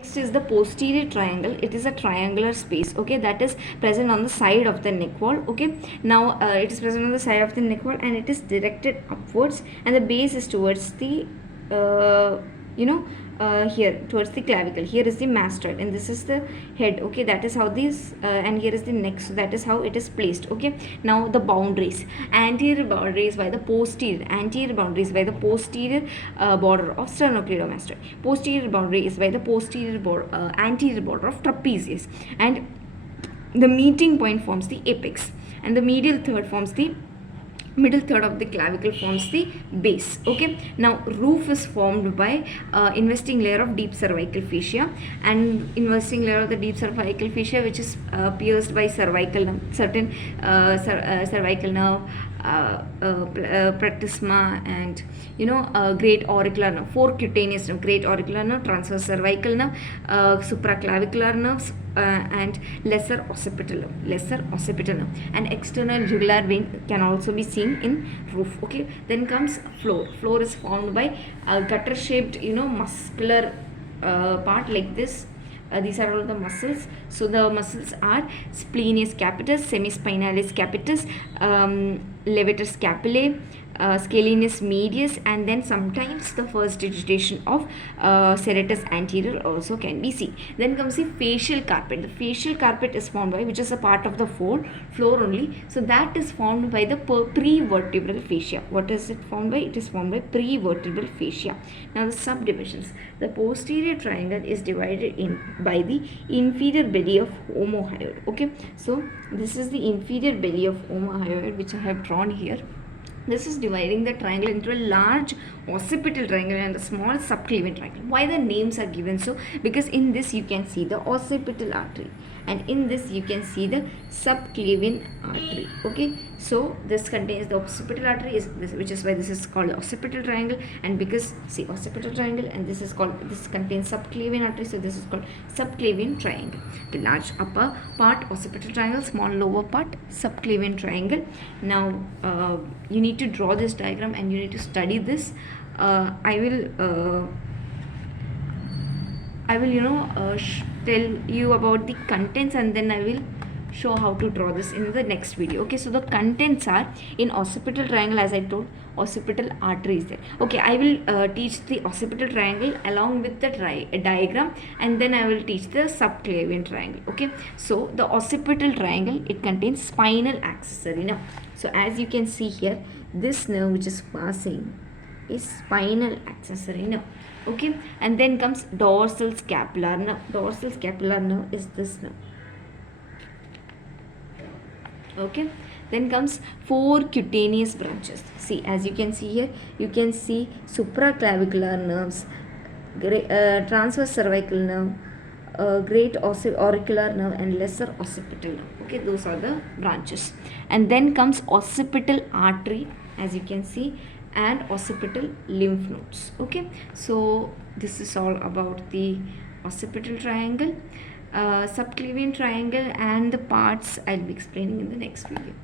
Next is the posterior triangle. It is a triangular space, okay, that is present on the side of the neck wall. Okay, now it is present on the side of the neck wall and it is directed upwards, and the base is towards the here towards the clavicle. Here is the mastoid and this is the head. Okay, that is how this and here is the neck, so that is how it is placed. Okay, now the boundaries. Anterior boundaries by the posterior border of sternocleidomastoid. Posterior boundary is by the anterior border of trapezius, and the meeting point forms the apex, and the middle third of the clavicle forms the base. Okay, now roof is formed by investing layer of deep cervical fascia, and investing layer of the deep cervical fascia, which is pierced by cervical nerve, certain cervical nerve, platysma, and great auricular nerve, four cutaneous nerve, great auricular nerve, transverse cervical nerve, supraclavicular nerves, and lesser occipital nerve, and external jugular vein can also be seen in roof. Okay, then comes floor is formed by a gutter shaped muscular part like this. These are all the muscles. So the muscles are splenius capitis, semispinalis capitis, levator scapulae, scalenus medius, and then sometimes the first digitation of serratus anterior also can be seen. Then comes the facial carpet. The facial carpet is formed by, which is a part of the floor only. So that is formed by the prevertebral fascia. What is it formed by? It is formed by prevertebral fascia. Now the subdivisions. The posterior triangle is divided in by the inferior belly of omohyoid. Okay, so this is the inferior belly of omohyoid, which I have drawn here. This is dividing the triangle into a large occipital triangle and a small subclavian triangle. Why the names are given so? Because in this you can see the occipital artery, and in this you can see the subclavian artery. Okay, so this contains the occipital artery, is this, which is why this is called occipital triangle, and because see occipital triangle, and this contains subclavian artery, so this is called subclavian triangle. The large upper part occipital triangle, small lower part subclavian triangle. Now you need to draw this diagram and you need to study this. I will tell you about the contents, and then I will show how to draw this in the next video. Okay, so the contents are, in occipital triangle, as I told, occipital artery is there. Okay, I will teach the occipital triangle along with the diagram, and then I will teach the subclavian triangle. Okay, so the occipital triangle, it contains spinal accessory nerve. So as you can see here, this nerve which is passing is spinal accessory nerve. Okay, and then comes dorsal scapular nerve. Dorsal scapular nerve is this nerve. Okay, then comes four cutaneous branches. See, as you can see here, you can see supraclavicular nerves, transverse cervical nerve, great auricular nerve, and lesser occipital nerve. Okay, those are the branches. And then comes occipital artery, as you can see, and occipital lymph nodes. Okay, so this is all about the occipital triangle, subclavian triangle, and the parts I'll be explaining in the next video.